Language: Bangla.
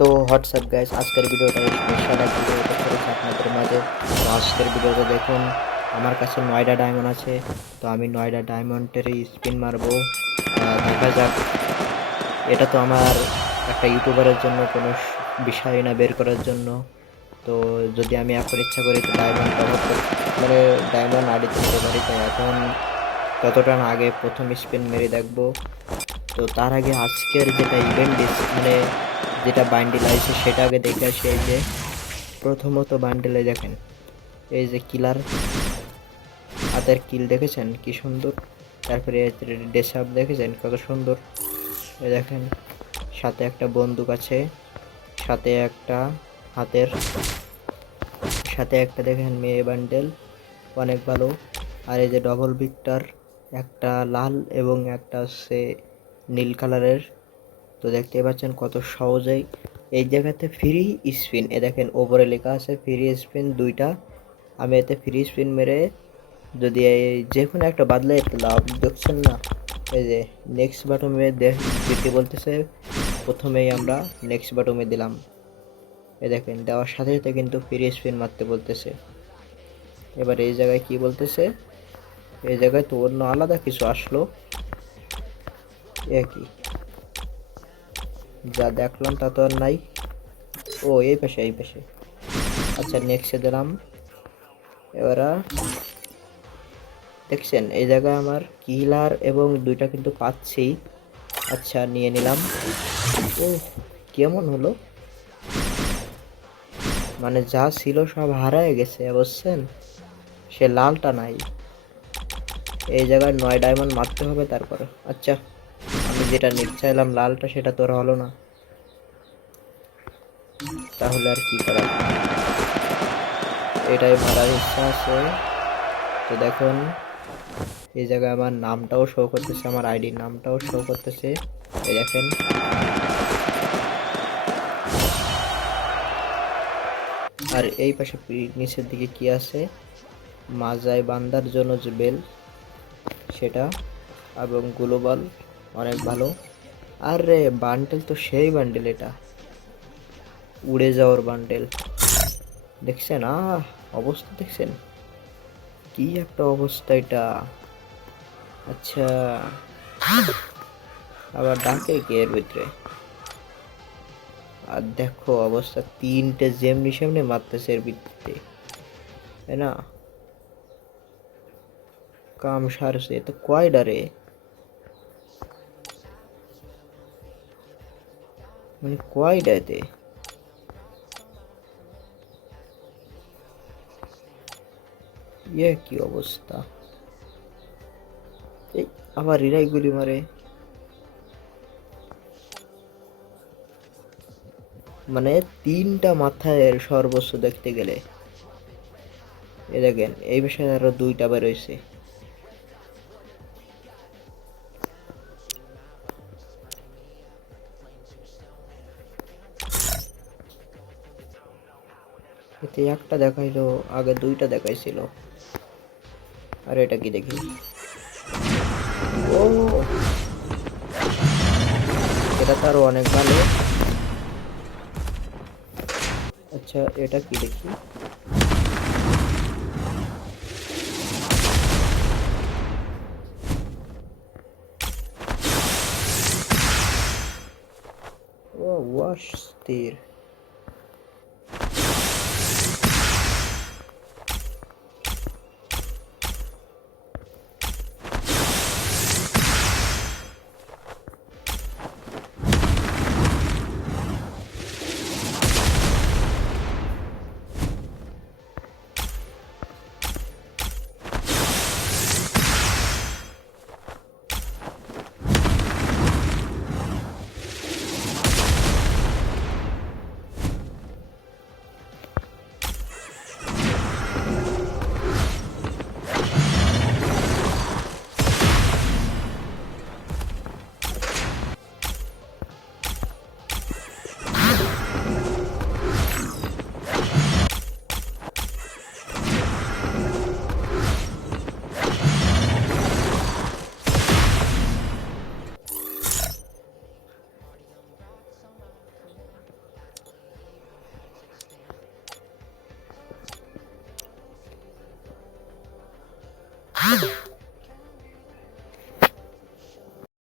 তো হোয়াটসঅ্যাপ গাইস, আজকের ভিডিওটা স্পেশাল এক ভিডিও করতে চলেছি আপনাদের মাঝে। তো আজকের ভিডিওতে দেখুন, আমার কাছে 9টা ডায়মন্ড আছে। তো আমি 9টা ডায়মন্ডের স্পিন মারবো। দেখা যাক। এটা তো আমার একটা ইউটিউবারের জন্য কোনো বিষয় না বের করার জন্য। তো যদি আমি এখন ইচ্ছা করি তো ডায়মন্ড টপ আপ মানে ডায়মন্ড আইডিতে নিতে পারি। তাই এখন ততটা না, আগে প্রথম স্পিন মেরে দেখবো। তো তার আগে আজকের যেটা ইভেন্ট মানে যেটা বান্ডিল আছে সেটা আগে দেখে আসি। এই যে প্রথমত বান্ডেলে দেখেন, এই যে কিলার হাতের কিল দেখেছেন কি সুন্দর। তারপরে ডেসাপ দেখেছেন কত সুন্দর। এই দেখেন, সাথে একটা বন্দুক আছে, সাথে একটা হাতের, সাথে একটা দেখেন মেয়ে বান্ডেল, অনেক ভালো। আর এই যে ডবল ভিক্টর, একটা লাল এবং একটা হচ্ছে নীল কালারের। তো দেখতে পাচ্ছেন কত সহজেই এই জায়গাতে ফ্রি স্পিন, এ দেখেন ওপরে লেখা আছে ফ্রি স্পিন 2টা। আমি এতে ফ্রি স্পিন মেরে যদি এই যে কোনো একটা বাদলে লাভ দেখছেন না, এই যে নেক্সট বাটমে দিতে বলতেছে। প্রথমেই আমরা নেক্সট বাটমে দিলাম। এ দেখেন দেওয়ার সাথে সাথে কিন্তু ফ্রি স্পিন মারতে বলতেছে। এবার এই জায়গায় কি বলতেছে, এই জায়গায় তো অন্য আলাদা কিছু আসলো। একই যা দেখলাম তা তো আর নাই। ও এই পাশে, এই পাশে। আচ্ছা নেক্সটে দিলাম। এবার দেখছেন এই জায়গায় আমার কিলার এবং 2টা কিন্তু পাচ্ছি। আচ্ছা নিয়ে নিলাম। ও কেমন হলো, মানে যা ছিল সব হারায় গেছে বুঝছেন। সে লালটা নাই। এই জায়গায় 9 ডায়মন্ড মারতে হবে তারপরে। আচ্ছা আমি যেটা নিতে চাইলাম লালটা, সেটা তো আর হলো না। তাহলে আর কি করার, এটাই মারার ইচ্ছা আছে। তো দেখুন এই জায়গায় আমার নামটাও শো করতেছে, আমার আইডির নামটাও শো করতেছে। এই দেখেন, আর এই পাশে নিচের দিকে কি আছে, মাজায় বান্দার জন্য যে বেল সেটা, এবং গ্লোবাল অনেক ভালো। আরে বান্ডেল তো সেই বান্ডেল, এটা উড়ে যাওয়ার বান্ডেল। দেখছেন অবস্থা দেখছেন কি একটা অবস্থা এটা। আচ্ছা আবার ডাকে কে এর ভিতরে। আর দেখো অবস্থা, 3টে যেমনি সেমনি মারতেছে এর ভিত্তিতে, তাই না? কাম সারছে তো কয়ডা রে, মানে কয়ডা এতে। কি অবস্থা, এই আবার রিরাই গুলি মারে। মানে 3টা মাথায় সর্বোচ্চ দেখতে গেলে। এ দেখেন এই বিষয়ে আরো 2টা বের হয়েছে। এতে একটা দেখাইলো, আগে 2টা দেখাইছিল। আর এটা কি দেখি, ও এটা তো আরো অনেক ভালো। আচ্ছা এটা কি দেখি, ও ওয়াশ তীর।